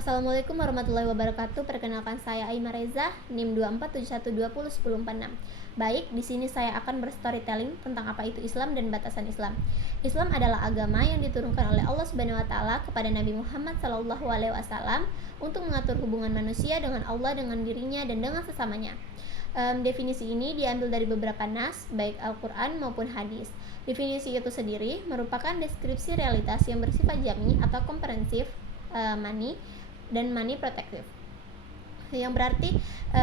Assalamualaikum warahmatullahi wabarakatuh. Perkenalkan saya Aima Reza, NIM 2471201046. Baik, di sini saya akan berstorytelling tentang apa itu Islam dan batasan Islam. Islam adalah agama yang diturunkan oleh Allah Subhanahu wa taala kepada Nabi Muhammad SAW untuk mengatur hubungan manusia dengan Allah, dengan dirinya dan dengan sesamanya. Definisi ini diambil dari beberapa nas, baik Al-Quran maupun hadis. Definisi itu sendiri merupakan deskripsi realitas yang bersifat jami atau komprehensif, money protektif, yang berarti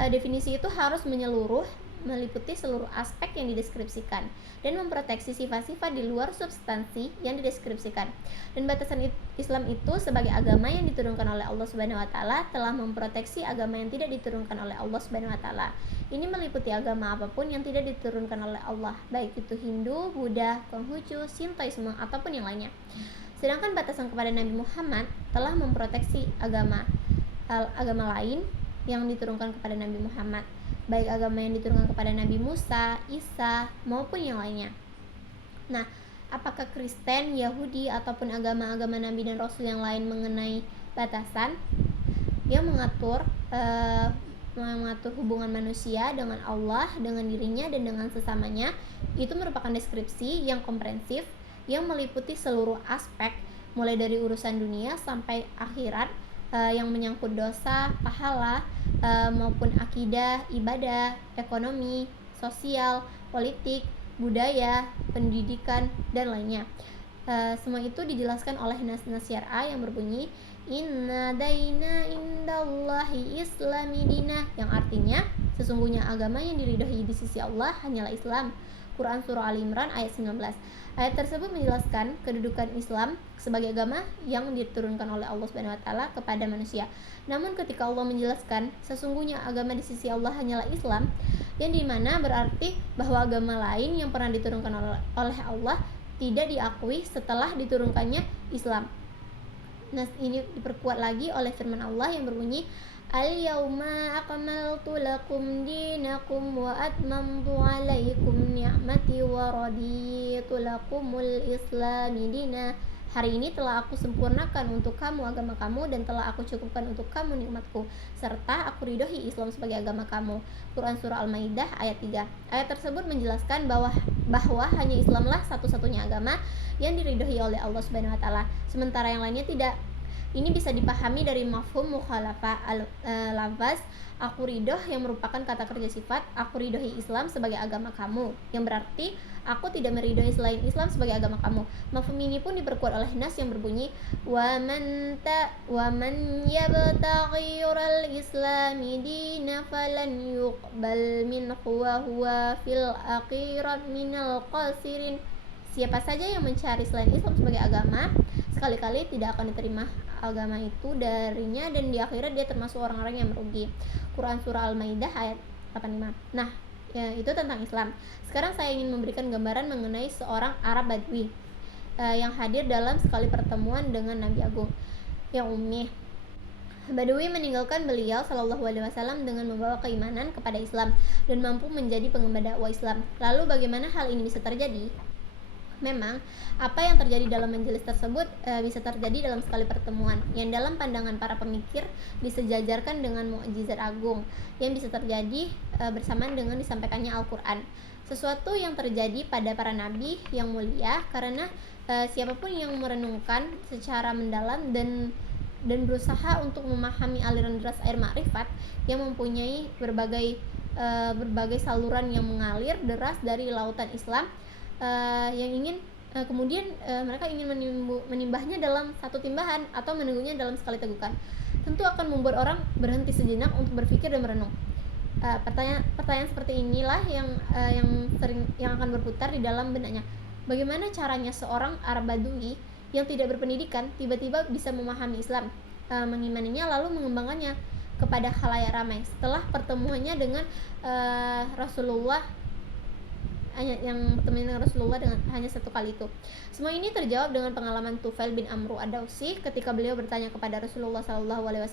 definisi itu harus meliputi seluruh aspek yang dideskripsikan dan memproteksi sifat-sifat di luar substansi yang dideskripsikan. Dan batasan Islam itu sebagai agama yang diturunkan oleh Allah Subhanahu wa taala telah memproteksi agama yang tidak diturunkan oleh Allah Subhanahu wa taala. Ini meliputi agama apapun yang tidak diturunkan oleh Allah, baik itu Hindu, Buddha, Konghucu, Shintoisme ataupun yang lainnya. Sedangkan batasan kepada Nabi Muhammad telah memproteksi agama lain yang diturunkan kepada Nabi Muhammad, baik agama yang diturunkan kepada Nabi Musa, Isa, maupun yang lainnya. Nah, apakah Kristen, Yahudi, ataupun agama-agama Nabi dan Rasul yang lain mengenai batasan yang mengatur hubungan manusia dengan Allah, dengan dirinya, dan dengan sesamanya, itu merupakan deskripsi yang komprehensif yang meliputi seluruh aspek mulai dari urusan dunia sampai akhirat, yang menyangkut dosa, pahala, maupun akidah, ibadah, ekonomi, sosial, politik, budaya, pendidikan, dan lainnya. Semua itu dijelaskan oleh nas-nas syar'a yang berbunyi Inna daina indallahi islami dinah, yang artinya sesungguhnya agama yang diridhoi di sisi Allah hanyalah Islam. Quran Surah Ali Imran ayat 19. Ayat tersebut menjelaskan kedudukan Islam sebagai agama yang diturunkan oleh Allah Subhanahu wa taala kepada manusia. Namun ketika Allah menjelaskan sesungguhnya agama di sisi Allah hanyalah Islam, yang dimana berarti bahwa agama lain yang pernah diturunkan oleh Allah tidak diakui setelah diturunkannya Islam. Nah, ini diperkuat lagi oleh firman Allah yang berbunyi Al-yawma akmaltu lakum dinakum wa atmamtu alaikum ni'mati wa raditu lakumul islami dina. Hari ini telah aku sempurnakan untuk kamu agama kamu dan telah aku cukupkan untuk kamu nikmatku, serta aku ridhoi Islam sebagai agama kamu. Quran Surah Al-Maidah ayat 3. Ayat tersebut menjelaskan bahwa hanya Islamlah satu-satunya agama yang diridhoi oleh Allah Subhanahu wa taala, sementara yang lainnya tidak. Ini bisa dipahami dari mafhum mukhalafah lafaz aku ridho yang merupakan kata kerja sifat aku ridhoi Islam sebagai agama kamu, yang berarti aku tidak meridhoi selain Islam sebagai agama kamu. Mafhum ini pun diperkuat oleh nas yang berbunyi wa man yabtaghi ghairal islami dina falan yuqbal minhu wa huwa fil akhirat minal khasirin. Siapa saja yang mencari selain Islam sebagai agama, sekali-kali tidak akan diterima agama itu darinya dan di akhirat dia termasuk orang-orang yang merugi. Quran Surah Al-Maidah ayat 85. Nah, ya, itu tentang Islam. Sekarang saya ingin memberikan gambaran mengenai seorang Arab Badui yang hadir dalam sekali pertemuan dengan Nabi Agung yang Ummi. Badui meninggalkan beliau Shallallahu Alaihi Wasallam dengan membawa keimanan kepada Islam dan mampu menjadi pengemban dakwah Islam. Lalu bagaimana hal ini bisa terjadi? Memang, apa yang terjadi dalam majelis tersebut bisa terjadi dalam sekali pertemuan yang dalam pandangan para pemikir disejajarkan dengan mukjizat agung yang bisa terjadi bersamaan dengan disampaikannya Al-Quran. Sesuatu yang terjadi pada para nabi yang mulia karena siapapun yang merenungkan secara mendalam dan berusaha untuk memahami aliran deras air makrifat yang mempunyai berbagai saluran yang mengalir deras dari lautan Islam, yang ingin kemudian mereka ingin menimbahnya dalam satu timbahan atau menunggunya dalam sekali tegukan, tentu akan membuat orang berhenti sejenak untuk berpikir dan merenung. Pertanyaan seperti inilah yang akan berputar di dalam benaknya. Bagaimana caranya seorang Arab Badui yang tidak berpendidikan tiba-tiba bisa memahami Islam, mengimaninya lalu mengembangkannya kepada khalayak ramai setelah pertemuannya dengan Rasulullah, yang bertemu dengan Rasulullah dengan hanya satu kali itu. Semua ini terjawab dengan pengalaman Tufail bin Amru ad-Dausi ketika beliau bertanya kepada Rasulullah SAW,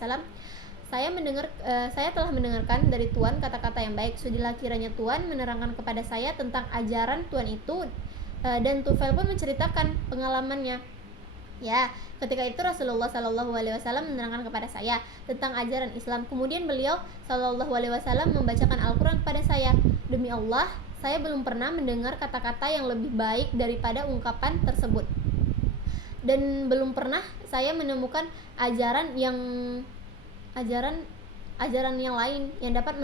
saya telah mendengarkan dari Tuhan kata-kata yang baik. Sudilah kiranya Tuhan menerangkan kepada saya tentang ajaran Tuhan itu. Dan Tufail pun menceritakan pengalamannya Ya, ketika itu Rasulullah Shallallahu Alaihi Wasallam menerangkan kepada saya tentang ajaran Islam. Kemudian beliau Shallallahu Alaihi Wasallam membacakan Al-Quran kepada saya. Demi Allah, saya belum pernah mendengar kata-kata yang lebih baik daripada ungkapan tersebut. Dan belum pernah saya menemukan ajaran yang lain yang dapat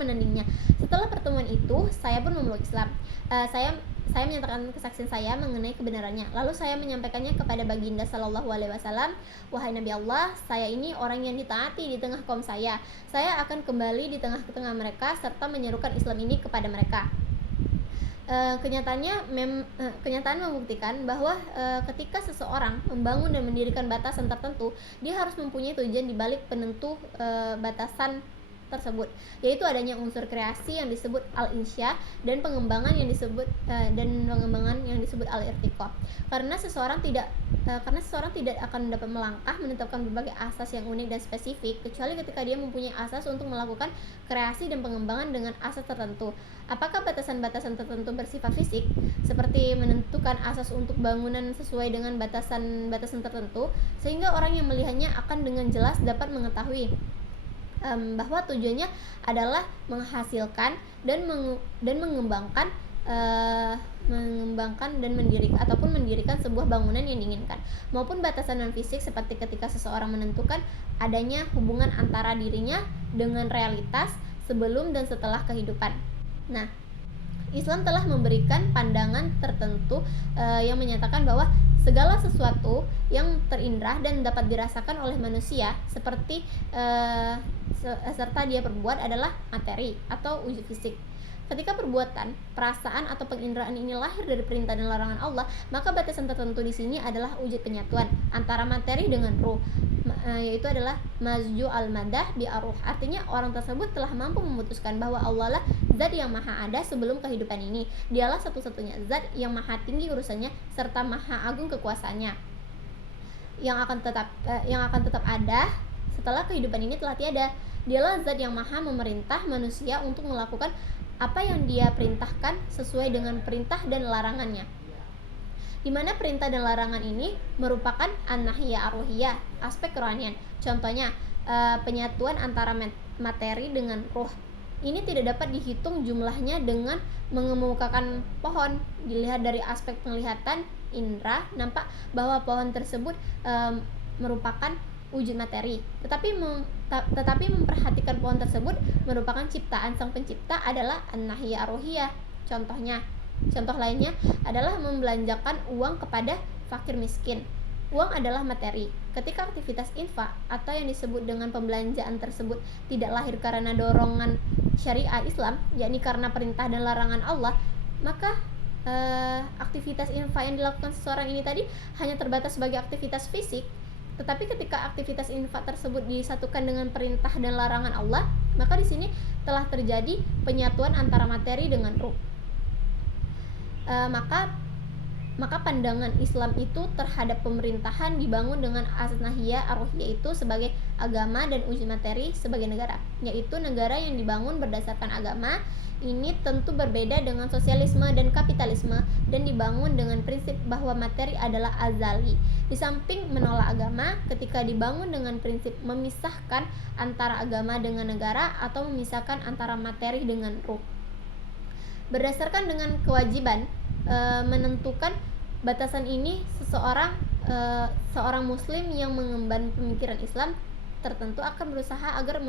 menandingnya. Setelah pertemuan itu, saya pun memeluk Islam. Saya menyatakan kesaksian saya mengenai kebenarannya. Lalu saya menyampaikannya kepada Baginda Sallallahu Alaihi Wasallam, wahai Nabi Allah, saya ini orang yang ditaati di tengah kaum saya. Saya akan kembali di tengah-tengah mereka serta menyerukan Islam ini kepada mereka. Kenyataan membuktikan bahwa ketika seseorang membangun dan mendirikan batasan tertentu, dia harus mempunyai tujuan di balik penentu batasan tersebut, yaitu adanya unsur kreasi yang disebut al-insya dan pengembangan yang disebut al-irtiqa. Karena seseorang tidak akan dapat melangkah menetapkan berbagai asas yang unik dan spesifik kecuali ketika dia mempunyai asas untuk melakukan kreasi dan pengembangan dengan asas tertentu. Apakah batasan-batasan tertentu bersifat fisik, seperti menentukan asas untuk bangunan sesuai dengan batasan-batasan tertentu, sehingga orang yang melihatnya akan dengan jelas dapat mengetahui bahwa tujuannya adalah menghasilkan dan mengembangkan dan mendirikan sebuah bangunan yang diinginkan, maupun batasan non fisik seperti ketika seseorang menentukan adanya hubungan antara dirinya dengan realitas sebelum dan setelah kehidupan. Nah, Islam telah memberikan pandangan tertentu yang menyatakan bahwa segala sesuatu yang terindah dan dapat dirasakan oleh manusia seperti serta dia perbuat adalah materi atau wujud fisik. Ketika perbuatan, perasaan atau penginderaan ini lahir dari perintah dan larangan Allah, maka batasan tertentu di sini adalah wujud penyatuan antara materi dengan ruh, yaitu adalah mazju al-madah bi aruh. Artinya orang tersebut telah mampu memutuskan bahwa Allah lah zat yang maha ada sebelum kehidupan ini. Dialah satu-satunya zat yang maha tinggi urusannya serta maha agung kekuasaannya, yang akan tetap ada setelah kehidupan ini telah tiada. Dialah zat yang maha memerintah manusia untuk melakukan apa yang dia perintahkan sesuai dengan perintah dan larangannya, di mana perintah dan larangan ini merupakan an-nahiyah ar-ruhiyah, aspek kerohanian. Contohnya penyatuan antara materi dengan ruh. Ini tidak dapat dihitung jumlahnya dengan mengemukakan pohon. Dilihat dari aspek penglihatan indera, nampak bahwa pohon tersebut merupakan wujud materi, tetapi memperhatikan pohon tersebut merupakan ciptaan sang pencipta adalah an-nahiyah ar-ruhiyah. Contoh lainnya adalah membelanjakan uang kepada fakir miskin. Uang adalah materi. Ketika aktivitas infak atau yang disebut dengan pembelanjaan tersebut tidak lahir karena dorongan syariah Islam, yakni karena perintah dan larangan Allah, maka aktivitas infak yang dilakukan seseorang ini tadi hanya terbatas sebagai aktivitas fisik. Tetapi ketika aktivitas infak tersebut disatukan dengan perintah dan larangan Allah, maka di sini telah terjadi penyatuan antara materi dengan ruh. Maka pandangan Islam itu terhadap pemerintahan dibangun dengan asas nahiyah ar-ruhiyah itu sebagai agama dan wujud materi sebagai negara, yaitu negara yang dibangun berdasarkan agama. Ini tentu berbeda dengan sosialisme dan kapitalisme dan dibangun dengan prinsip bahwa materi adalah azali. Di samping menolak agama, ketika dibangun dengan prinsip memisahkan antara agama dengan negara atau memisahkan antara materi dengan ruh. Berdasarkan dengan kewajiban menentukan batasan ini, seorang muslim yang mengemban pemikiran Islam tertentu akan berusaha agar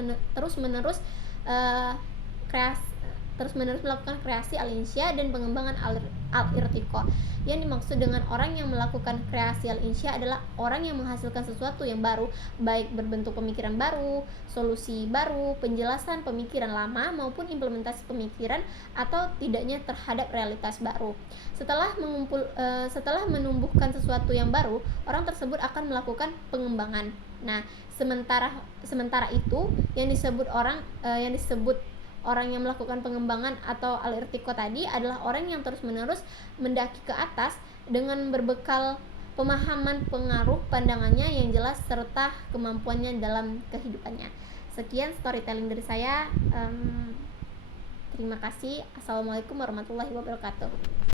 terus-menerus melakukan kreasi al-insya dan pengembangan al-irtiqa. Yang dimaksud dengan orang yang melakukan kreasi al-insya adalah orang yang menghasilkan sesuatu yang baru, baik berbentuk pemikiran baru, solusi baru, penjelasan pemikiran lama maupun implementasi pemikiran atau tidaknya terhadap realitas baru. Setelah menumbuhkan sesuatu yang baru, orang tersebut akan melakukan pengembangan. Nah, sementara itu yang disebut orang yang melakukan pengembangan atau al-irtiqa tadi adalah orang yang terus-menerus mendaki ke atas dengan berbekal pemahaman, pengaruh, pandangannya yang jelas serta kemampuannya dalam kehidupannya. Sekian storytelling dari saya. Terima kasih. Assalamualaikum warahmatullahi wabarakatuh.